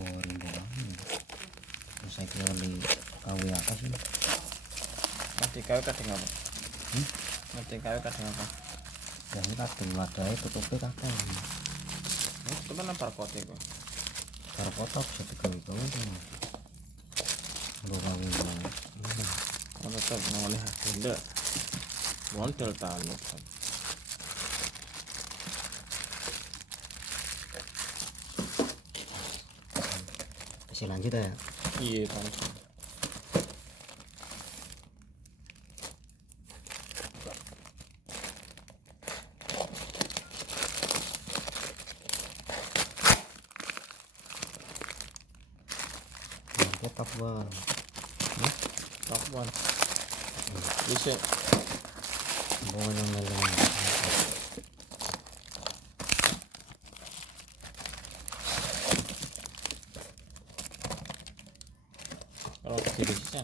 boring banget. Terus saya kira di KW apa sih? Nanti kau kadang apa? Nanti kau kadang apa? Ya ini kadang wadahnya tutupnya kakek. Itu kan apa kote kok? Cara kotak bisa digawe-gawe kan. Lu KW banget. Kalau tetap ngoleh benda, modal taluk. Masih lanjut ya? Iya langsung. Market top one. Top one. Bisa. Bunga yang meleng. Kalau di sini